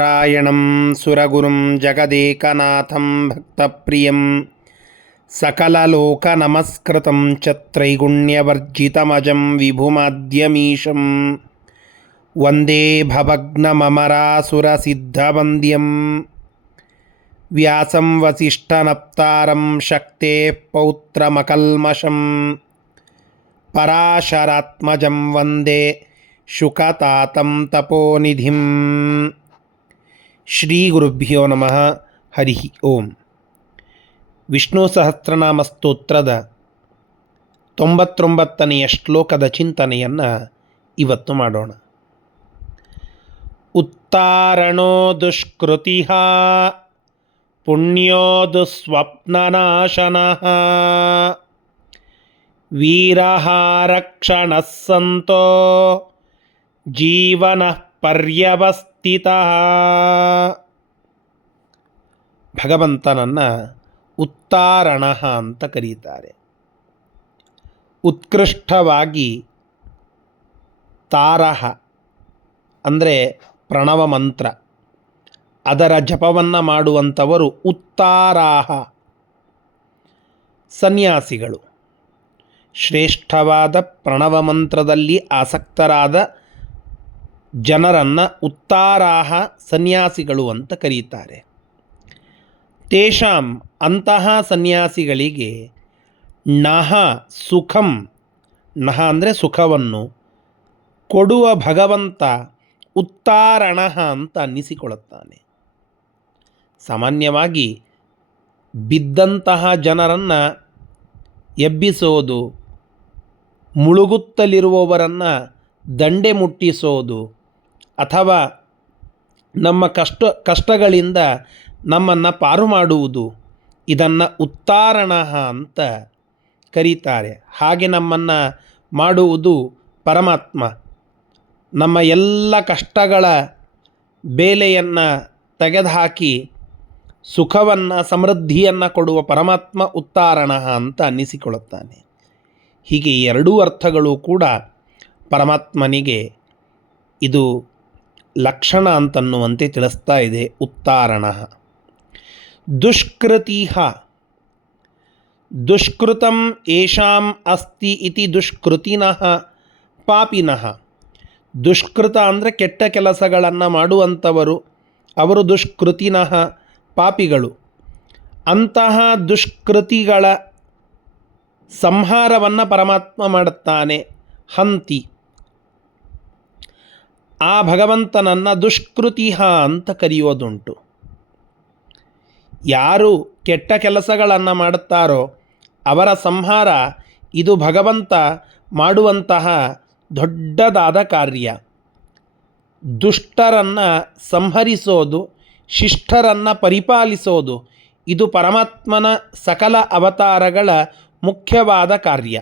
ನಾರಾಯಣಂ ಸುರಗುರುಂ ಜಗದೇಕನಾಥಂ ಭಕ್ತಪ್ರಿಯಂ ಸಕಲಲೋಕನಮಸ್ಕೃತಂ ಚ ತ್ರೈಗುಣ್ಯವರ್ಜಿತಮಜಂ ವಿಭುಮಾದ್ಯಮೀಶಂ ವಂದೇ ಭವಗ್ನಮಮರಾಸುರಸಿದ್ಧವಂದ್ಯಂ ವ್ಯಾಸಂ ವಸಿಷ್ಠನಪ್ತಾರಂ ಶಕ್ತೇಃ ಪೌತ್ರಮಕಲ್ಮಷಂ ಪರಾಶರಾತ್ಮಜಂ ವಂದೇ ಶುಕತಾತಂ ತಪೋನಿಧಿಂ. ಶ್ರೀ ಗುರುಭ್ಯೋ ನಮಃ. ಹರಿ ಓಂ. ವಿಷ್ಣು ಸಹಸ್ರನಾಮ ಸ್ತೋತ್ರದ 99ನೆಯ ಶ್ಲೋಕದ ಚಿಂತನೆಯನ್ನು ಇವತ್ತು ಮಾಡೋಣ. ಉತ್ತಾರಣೋ ದುಷ್ಕೃತಿಃ ಪುಣ್ಯೋ ದುಸ್ವಪ್ನನಾಶನಃ ವೀರಃ ರಕ್ಷಣಃ ಸಂತೋ ಜೀವನಃ ಪರ್ಯವಸ್ಥಿತಃ. ಭಗವಂತನನ್ನು ಉತ್ತಾರಣಃ ಅಂತ ಕರೀತಾರೆ. ಉತ್ಕೃಷ್ಟವಾಗಿ ತಾರಹ ಅಂದರೆ ಪ್ರಣವ ಮಂತ್ರ, ಅದರ ಜಪವನ್ನು ಮಾಡುವಂಥವರು ಉತ್ತಾರಾಹ. ಸನ್ಯಾಸಿಗಳು ಶ್ರೇಷ್ಠವಾದ ಪ್ರಣವ ಮಂತ್ರದಲ್ಲಿ ಆಸಕ್ತರಾದ ಜನರನ್ನು ಉತ್ತಾರಾಹ ಸನ್ಯಾಸಿಗಳು ಅಂತ ಕರೀತಾರೆ. ತೇಷಾಂ ಅಂತಹ ಸನ್ಯಾಸಿಗಳಿಗೆ ನಹ ಸುಖಂ, ನಹ ಅಂದರೆ ಸುಖವನ್ನು ಕೊಡುವ ಭಗವಂತ ಉತ್ತಾರಣಃ ಅಂತ ಅನ್ನಿಸಿಕೊಳ್ಳುತ್ತಾನೆ. ಸಾಮಾನ್ಯವಾಗಿ ಬಿದ್ದಂತಹ ಜನರನ್ನು ಎಬ್ಬಿಸೋದು, ಮುಳುಗುತ್ತಲಿರುವವರನ್ನು ದಂಡೆ ಮುಟ್ಟಿಸೋದು, ಅಥವಾ ನಮ್ಮ ಕಷ್ಟಗಳಿಂದ ನಮ್ಮನ್ನು ಪಾರು ಮಾಡುವುದು, ಇದನ್ನು ಉತ್ತಾರಣಃ ಅಂತ ಕರೀತಾರೆ. ಹಾಗೆ ನಮ್ಮನ್ನು ಮಾಡುವುದು ಪರಮಾತ್ಮ. ನಮ್ಮ ಎಲ್ಲ ಕಷ್ಟಗಳ ಬೇಲೆಯನ್ನು ತೆಗೆದುಹಾಕಿ ಸುಖವನ್ನು, ಸಮೃದ್ಧಿಯನ್ನು ಕೊಡುವ ಪರಮಾತ್ಮ ಉತ್ತಾರಣಃ ಅಂತ ಅನ್ನಿಸಿಕೊಳ್ಳುತ್ತಾನೆ. ಹೀಗೆ ಎರಡೂ ಅರ್ಥಗಳು ಕೂಡ ಪರಮಾತ್ಮನಿಗೆ ಇದು ಲಕ್ಷಣ ಅಂತನ್ನುವಂತೆ ತಿಳಿಸ್ತಾ ಇದೆ. ಉತ್ತಾರಣಃ. ದುಷ್ಕೃತಿಃ ದುಷ್ಕೃತಂ ಯೇಷಾಂ ಅಸ್ತಿ ಇತಿ ದುಷ್ಕೃತಿನಃ ಪಾಪಿನಃ. ದುಷ್ಕೃತ ಅಂದರೆ ಕೆಟ್ಟ ಕೆಲಸಗಳನ್ನು ಮಾಡುವಂಥವರು, ಅವರು ದುಷ್ಕೃತಿನಃ ಪಾಪಿಗಳು. ಅಂತಹ ದುಷ್ಕೃತಿಗಳ ಸಂಹಾರವನ್ನು ಪರಮಾತ್ಮ ಮಾಡುತ್ತಾನೆ. ಹಂತಿ. ಆ ಭಗವಂತನನ್ನು ದುಷ್ಕೃತಿಃ ಅಂತ ಕರೆಯೋದುಂಟು. ಯಾರು ಕೆಟ್ಟ ಕೆಲಸಗಳನ್ನು ಮಾಡುತ್ತಾರೋ ಅವರ ಸಂಹಾರ ಇದು ಭಗವಂತ ಮಾಡುವಂತಹ ದೊಡ್ಡದಾದ ಕಾರ್ಯ. ದುಷ್ಟರನ್ನು ಸಂಹರಿಸೋದು, ಶಿಷ್ಟರನ್ನು ಪರಿಪಾಲಿಸೋದು, ಇದು ಪರಮಾತ್ಮನ ಸಕಲ ಅವತಾರಗಳ ಮುಖ್ಯವಾದ ಕಾರ್ಯ.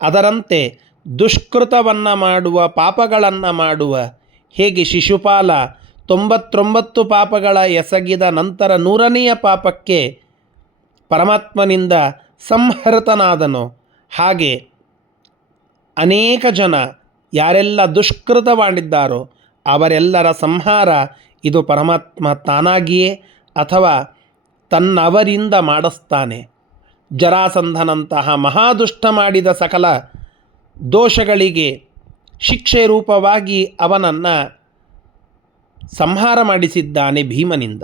ಅದರಂತೆ ದುಷ್ಕೃತವನ್ನು ಮಾಡುವ, ಪಾಪಗಳನ್ನು ಮಾಡುವ, ಹೇಗೆ ಶಿಶುಪಾಲ 99 ಪಾಪಗಳ ಎಸಗಿದ ನಂತರ 100ನೆಯ ಪಾಪಕ್ಕೆ ಪರಮಾತ್ಮನಿಂದ ಸಂಹೃತನಾದನೋ, ಹಾಗೆ ಅನೇಕ ಜನ ಯಾರೆಲ್ಲ ದುಷ್ಕೃತ ಮಾಡಿದ್ದಾರೋ ಅವರೆಲ್ಲರ ಸಂಹಾರ ಇದು ಪರಮಾತ್ಮ ತಾನಾಗಿಯೇ ಅಥವಾ ತನ್ನವರಿಂದ ಮಾಡಿಸ್ತಾನೆ. ಜರಾಸಂಧನಂತಹ ಮಹಾದುಷ್ಟ ಮಾಡಿದ ಸಕಲ ದೋಷಗಳಿಗೆ ಶಿಕ್ಷೆ ರೂಪವಾಗಿ ಅವನನ್ನು ಸಂಹಾರ ಮಾಡಿಸಿದ್ದಾನೆ ಭೀಮನಿಂದ.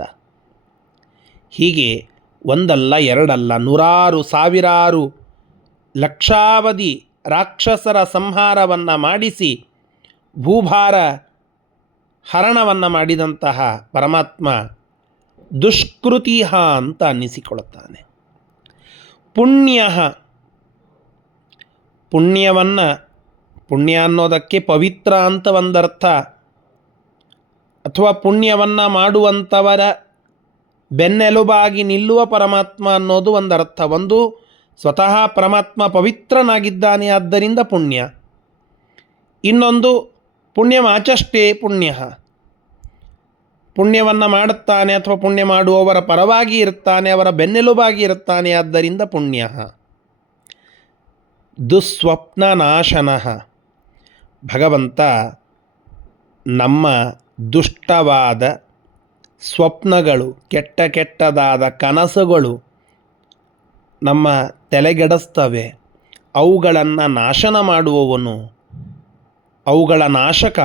ಹೀಗೆ ಒಂದಲ್ಲ ಎರಡಲ್ಲ, ನೂರಾರು ಸಾವಿರಾರು ಲಕ್ಷಾವಧಿ ರಾಕ್ಷಸರ ಸಂಹಾರವನ್ನು ಮಾಡಿಸಿ ಭೂಭಾರ ಹರಣವನ್ನು ಮಾಡಿದಂತಹ ಪರಮಾತ್ಮ ದುಷ್ಕೃತಿಃ ಅಂತ ಅನ್ನಿಸಿಕೊಳ್ಳುತ್ತಾನೆ. ಪುಣ್ಯ. ಪುಣ್ಯವನ್ನು, ಪುಣ್ಯ ಅನ್ನೋದಕ್ಕೆ ಪವಿತ್ರ ಅಂತ ಒಂದರ್ಥ, ಅಥವಾ ಪುಣ್ಯವನ್ನು ಮಾಡುವಂಥವರ ಬೆನ್ನೆಲುಬಾಗಿ ನಿಲ್ಲುವ ಪರಮಾತ್ಮ ಅನ್ನೋದು ಒಂದರ್ಥ. ಒಂದು, ಸ್ವತಃ ಪರಮಾತ್ಮ ಪವಿತ್ರನಾಗಿದ್ದಾನೆ, ಆದ್ದರಿಂದ ಪುಣ್ಯ. ಇನ್ನೊಂದು, ಪುಣ್ಯಮಾಚಷ್ಟೇ ಪುಣ್ಯ. ಪುಣ್ಯವನ್ನು ಮಾಡುತ್ತಾನೆ ಅಥವಾ ಪುಣ್ಯ ಮಾಡುವವರ ಪರವಾಗಿ ಇರುತ್ತಾನೆ, ಅವರ ಬೆನ್ನೆಲುಬಾಗಿ ಇರುತ್ತಾನೆ, ಆದ್ದರಿಂದ ಪುಣ್ಯ. ದುಸ್ವಪ್ನನಾಶನಃ. ಭಗವಂತ ನಮ್ಮ ದುಷ್ಟವಾದ ಸ್ವಪ್ನಗಳು, ಕೆಟ್ಟ ಕೆಟ್ಟದಾದ ಕನಸುಗಳು ನಮ್ಮ ತಲೆಗೆಡಿಸ್ತವೆ. ಅವುಗಳನ್ನು ನಾಶನ ಮಾಡುವವನು, ಅವುಗಳ ನಾಶಕ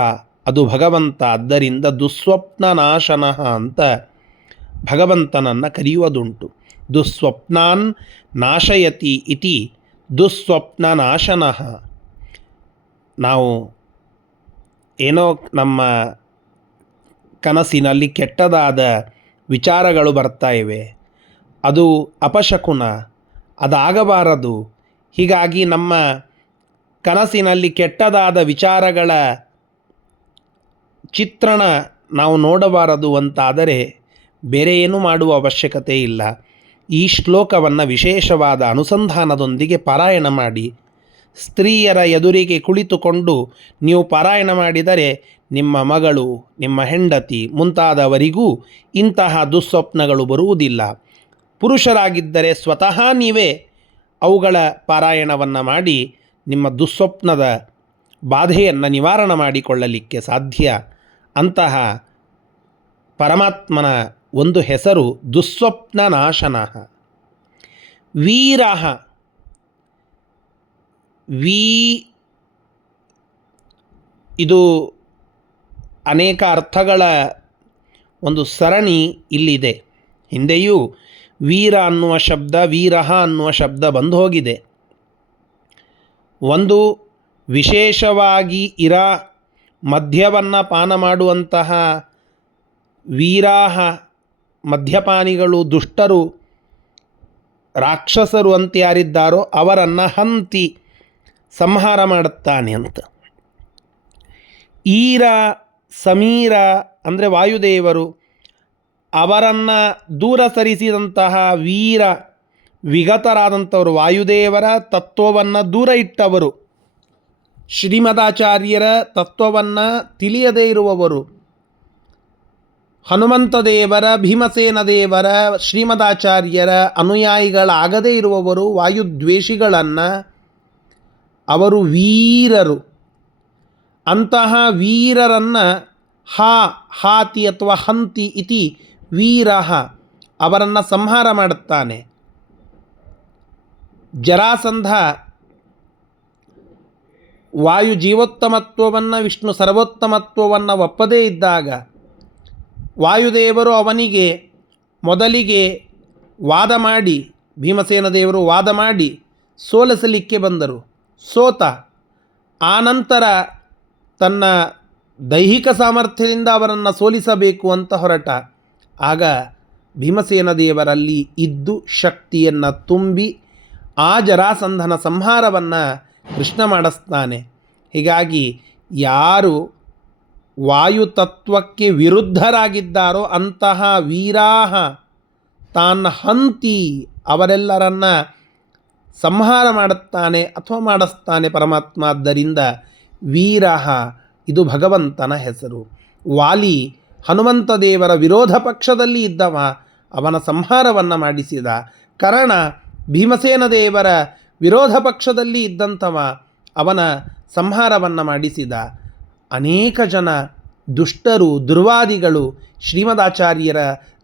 ಅದು ಭಗವಂತ. ಆದ್ದರಿಂದ ದುಸ್ವಪ್ನ ನಾಶನಃ ಅಂತ ಭಗವಂತನನ್ನು ಕರೆಯುವುದುಂಟು. ದುಸ್ವಪ್ನಾನ್ ನಾಶಯತಿ ಇತಿ ದುಸ್ವಪ್ನ ನಾಶನಃ. ನಾವು ಏನೋ ನಮ್ಮ ಕನಸಿನಲ್ಲಿ ಕೆಟ್ಟದಾದ ವಿಚಾರಗಳು ಬರ್ತಾ ಇವೆ, ಅದು ಅಪಶಕುನ, ಅದಾಗಬಾರದು. ಹೀಗಾಗಿ ನಮ್ಮ ಕನಸಿನಲ್ಲಿ ಕೆಟ್ಟದಾದ ವಿಚಾರಗಳ ಚಿತ್ರಣ ನಾವು ನೋಡಬಾರದು ಅಂತಾದರೆ ಬೇರೆ ಏನೂ ಮಾಡುವ ಅವಶ್ಯಕತೆ ಇಲ್ಲ. ಈ ಶ್ಲೋಕವನ್ನು ವಿಶೇಷವಾದ ಅನುಸಂಧಾನದೊಂದಿಗೆ ಪಾರಾಯಣ ಮಾಡಿ. ಸ್ತ್ರೀಯರ ಎದುರಿಗೆ ಕುಳಿತುಕೊಂಡು ನೀವು ಪಾರಾಯಣ ಮಾಡಿದರೆ ನಿಮ್ಮ ಮಗಳು, ನಿಮ್ಮ ಹೆಂಡತಿ ಮುಂತಾದವರಿಗೂ ಇಂತಹ ದುಸ್ವಪ್ನಗಳು ಬರುವುದಿಲ್ಲ. ಪುರುಷರಾಗಿದ್ದರೆ ಸ್ವತಃ ನೀವೇ ಅವುಗಳ ಪಾರಾಯಣವನ್ನು ಮಾಡಿ ನಿಮ್ಮ ದುಸ್ವಪ್ನದ ಬಾಧೆಯನ್ನು ನಿವಾರಣೆ ಮಾಡಿಕೊಳ್ಳಲಿಕ್ಕೆ ಸಾಧ್ಯ. ಅಂತಹ ಪರಮಾತ್ಮನ ಒಂದು ಹೆಸರು ದುಸ್ವಪ್ನ ನಾಶನಃ. ವೀರಃ, ಇದು ಅನೇಕ ಅರ್ಥಗಳ ಒಂದು ಸರಣಿ ಇಲ್ಲಿದೆ. ಹಿಂದೆಯೂ ವೀರ ಅನ್ನುವ ಶಬ್ದ, ವೀರಃ ಅನ್ನುವ ಶಬ್ದ ಬಂದು ಹೋಗಿದೆ. ಒಂದು ವಿಶೇಷವಾಗಿ ಮದ್ಯವನ್ನು ಪಾನ ಮಾಡುವಂತಹ ವೀರಾಹ, ಮದ್ಯಪಾನಿಗಳು, ದುಷ್ಟರು, ರಾಕ್ಷಸರು ಅಂತ ಯಾರಿದ್ದಾರೋ ಅವರನ್ನು ಹಂತಿ, ಸಂಹಾರ ಮಾಡುತ್ತಾನೆ ಅಂತ. ಈರ, ಸಮೀರ ಅಂದರೆ ವಾಯುದೇವರು, ಅವರನ್ನು ದೂರ ಸರಿಸಿದಂತಹ ವೀರ, ವಿಗತರಾದಂಥವರು, ವಾಯುದೇವರ ತತ್ವವನ್ನು ದೂರ ಇಟ್ಟವರು, ಶ್ರೀಮದಾಚಾರ್ಯರ ತತ್ವವನ್ನು ತಿಳಿಯದೇ ಇರುವವರು, ಹನುಮಂತ ದೇವರ, ಭೀಮಸೇನ ದೇವರ, ಶ್ರೀಮದಾಚಾರ್ಯರ ಅನುಯಾಯಿಗಳಾಗದೇ ಇರುವವರು, ವಾಯುದ್ವೇಷಿಗಳನ್ನು, ಅವರು ವೀರರು. ಅಂತಹ ವೀರರನ್ನು ಹಾತಿ ಅಥವಾ ಹಂತಿ ಇತಿ ವೀರಃ, ಅವರನ್ನು ಸಂಹಾರ ಮಾಡುತ್ತಾನೆ. ಜರಾಸಂಧ ವಾಯು ಜೀವೋತ್ತಮತ್ವವನ್ನು, ವಿಷ್ಣು ಸರ್ವೋತ್ತಮತ್ವವನ್ನು ಒಪ್ಪದೇ ಇದ್ದಾಗ ವಾಯುದೇವರು ಅವನಿಗೆ ಮೊದಲಿಗೆ ವಾದ ಮಾಡಿ, ಭೀಮಸೇನ ದೇವರು ವಾದ ಮಾಡಿ ಸೋಲಿಸಲಿಕ್ಕೆ ಬಂದರು. ಸೋತ ಆನಂತರ ತನ್ನ ದೈಹಿಕ ಸಾಮರ್ಥ್ಯದಿಂದ ಅವರನ್ನು ಸೋಲಿಸಬೇಕು ಅಂತ ಹೊರಟ. ಆಗ ಭೀಮಸೇನ ದೇವರಲ್ಲಿ ಇದ್ದು ಶಕ್ತಿಯನ್ನು ತುಂಬಿ ಆ ಜರಾಸಂಧನ ಸಂಹಾರವನ್ನು ಕೃಷ್ಣ ಮಾಡಿಸ್ತಾನೆ. ಹೀಗಾಗಿ ಯಾರು ವಾಯುತತ್ವಕ್ಕೆ ವಿರುದ್ಧರಾಗಿದ್ದಾರೋ ಅಂತಹ ವೀರಾಹ ತಾನ್ ಹಂತಿ, ಅವರೆಲ್ಲರನ್ನ ಸಂಹಾರ ಮಾಡುತ್ತಾನೆ ಅಥವಾ ಮಾಡಿಸ್ತಾನೆ ಪರಮಾತ್ಮ. ಆದ್ದರಿಂದ ವೀರಃ ಇದು ಭಗವಂತನ ಹೆಸರು. ವಾಲಿ ಹನುಮಂತ ದೇವರ ವಿರೋಧ ಪಕ್ಷದಲ್ಲಿ ಇದ್ದವ, ಅವನ ಸಂಹಾರವನ್ನು ಮಾಡಿಸಿದ. ಕರ್ಣ ಭೀಮಸೇನ ದೇವರ ವಿರೋಧ ಪಕ್ಷದಲ್ಲಿ ಇದ್ದಂಥವ, ಅವನ ಸಂಹಾರವನ್ನು ಮಾಡಿಸಿದ. ಅನೇಕ ಜನ ದುಷ್ಟರು, ದುರ್ವಾದಿಗಳು, ಶ್ರೀಮದಾಚಾರ್ಯರ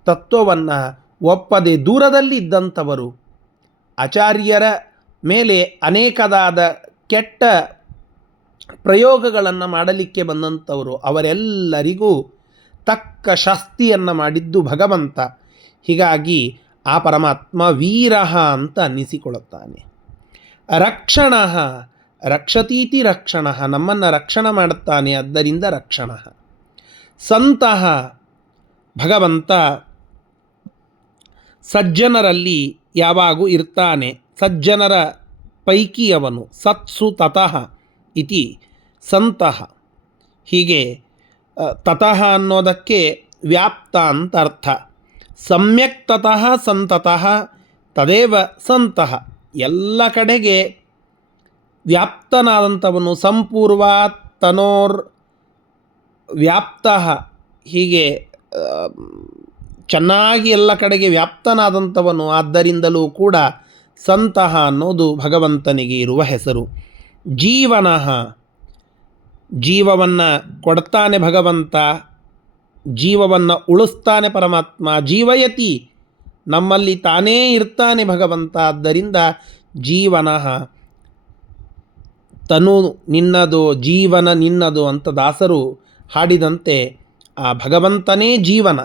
ತತ್ವವನ್ನು ಒಪ್ಪದೆ ದೂರದಲ್ಲಿ ಇದ್ದಂಥವರು, ಆಚಾರ್ಯರ ಮೇಲೆ ಅನೇಕದಾದ ಕೆಟ್ಟ ಪ್ರಯೋಗಗಳನ್ನು ಮಾಡಲಿಕ್ಕೆ ಬಂದಂಥವರು, ಅವರೆಲ್ಲರಿಗೂ ತಕ್ಕ ಶಾಸ್ತಿಯನ್ನು ಮಾಡಿದ್ದು ಭಗವಂತ. ಹೀಗಾಗಿ ಆ ಪರಮಾತ್ಮ ವೀರಃ ಅಂತ ಅನ್ನಿಸಿಕೊಳ್ಳುತ್ತಾನೆ. ರಕ್ಷಣಃ, ರಕ್ಷತೀತಿ ರಕ್ಷಣಃ, ನಮ್ಮನ್ನು ರಕ್ಷಣೆ ಮಾಡುತ್ತಾನೆ, ಆದ್ದರಿಂದ ರಕ್ಷಣಃ. ಸಂತಃ, ಭಗವಂತ ಸಜ್ಜನರಲ್ಲಿ ಯಾವಾಗೂ ಇರ್ತಾನೆ, ಸಜ್ಜನರ ಪೈಕಿಯವನು. ಸತ್ಸು ತತಃ ಇತಿ ಸಂತಃ. ಹೀಗೆ ತತಃ ಅನ್ನೋದಕ್ಕೆ ವ್ಯಾಪ್ತ ಅಂತ ಅರ್ಥ. ಸಮ್ಯಕ್ ತತಃ ಸಂತತಃ ತದೇವ ಸಂತಃ, ಎಲ್ಲ ಕಡೆಗೆ ವ್ಯಾಪ್ತನಾದಂಥವನು. ಸಂಪೂರ್ವ ತನೋರ್ ವ್ಯಾಪ್ತ, ಹೀಗೆ ಚೆನ್ನಾಗಿ ಎಲ್ಲ ಕಡೆಗೆ ವ್ಯಾಪ್ತನಾದಂಥವನು. ಆದ್ದರಿಂದಲೂ ಕೂಡ ಸಂತಹ ಅನ್ನೋದು ಭಗವಂತನಿಗೆ ಇರುವ ಹೆಸರು. ಜೀವನಃ, ಜೀವವನ್ನು ಕೊಡ್ತಾನೆ ಭಗವಂತ. ಜೀವವನ್ನು ಉಳಿಸ್ತಾನೆ ಪರಮಾತ್ಮ. ಜೀವಯತಿ, ನಮ್ಮಲ್ಲಿ ತಾನೇ ಇರ್ತಾನೆ ಭಗವಂತ. ಆದ್ದರಿಂದ ಜೀವನ ತನು ನಿನ್ನದು, ಜೀವನ ನಿನ್ನದು ಅಂತ ದಾಸರು ಹಾಡಿದಂತೆ ಆ ಭಗವಂತನೇ ಜೀವನ.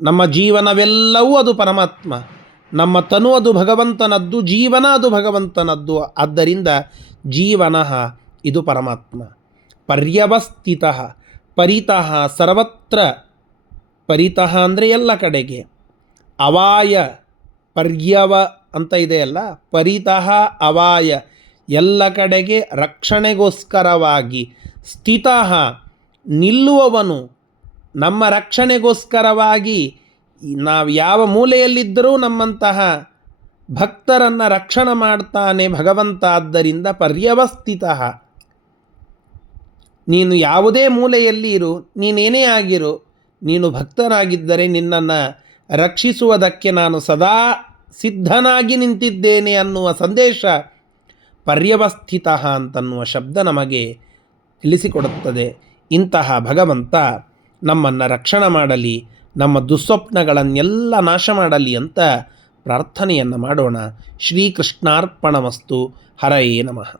ನಮ್ಮ ಜೀವನವೆಲ್ಲವೂ ಅದು ಪರಮಾತ್ಮ. ನಮ್ಮ ತನು ಅದು ಭಗವಂತನದ್ದು, ಜೀವನ ಅದು ಭಗವಂತನದ್ದು. ಆದ್ದರಿಂದ ಜೀವನ ಇದು ಪರಮಾತ್ಮ. ಪರ್ಯವಸ್ಥಿತ, ಪರಿತಃ ಸರ್ವತ್ರ. ಪರಿತಃ ಅಂದರೆ ಎಲ್ಲ ಕಡೆಗೆ. ಅವಾಯ ಪರ್ಯವ ಅಂತ ಇದೆಯಲ್ಲ, ಪರಿತಃ ಅವಾಯ ಎಲ್ಲ ಕಡೆಗೆ ರಕ್ಷಣೆಗೋಸ್ಕರವಾಗಿ. ಸ್ಥಿತಃ ನಿಲ್ಲುವವನು, ನಮ್ಮ ರಕ್ಷಣೆಗೋಸ್ಕರವಾಗಿ. ನಾವು ಯಾವ ಮೂಲೆಯಲ್ಲಿದ್ದರೂ ನಮ್ಮಂತಹ ಭಕ್ತರನ್ನು ರಕ್ಷಣೆ ಮಾಡ್ತಾನೆ ಭಗವಂತ. ಆದ್ದರಿಂದ ಪರ್ಯವಸ್ಥಿತ, ನೀನು ಯಾವುದೇ ಮೂಲೆಯಲ್ಲಿ ಇರು, ನೀನೇನೇ ಆಗಿರು, ನೀನು ಭಕ್ತನಾಗಿದ್ದರೆ ನಿನ್ನನ್ನು ರಕ್ಷಿಸುವುದಕ್ಕೆ ನಾನು ಸದಾ ಸಿದ್ಧನಾಗಿ ನಿಂತಿದ್ದೇನೆ ಅನ್ನುವ ಸಂದೇಶ ಪರ್ಯವಸ್ಥಿತ ಅಂತನ್ನುವ ಶಬ್ದ ನಮಗೆ ತಿಳಿಸಿಕೊಡುತ್ತದೆ. ಇಂತಹ ಭಗವಂತ ನಮ್ಮನ್ನು ರಕ್ಷಣೆ ಮಾಡಲಿ, ನಮ್ಮ ದುಸ್ವಪ್ನಗಳನ್ನೆಲ್ಲ ನಾಶ ಮಾಡಲಿ ಅಂತ ಪ್ರಾರ್ಥನೆಯನ್ನು ಮಾಡೋಣ. ಶ್ರೀಕೃಷ್ಣಾರ್ಪಣಮಸ್ತು. ಹರಯೇ ನಮಃ.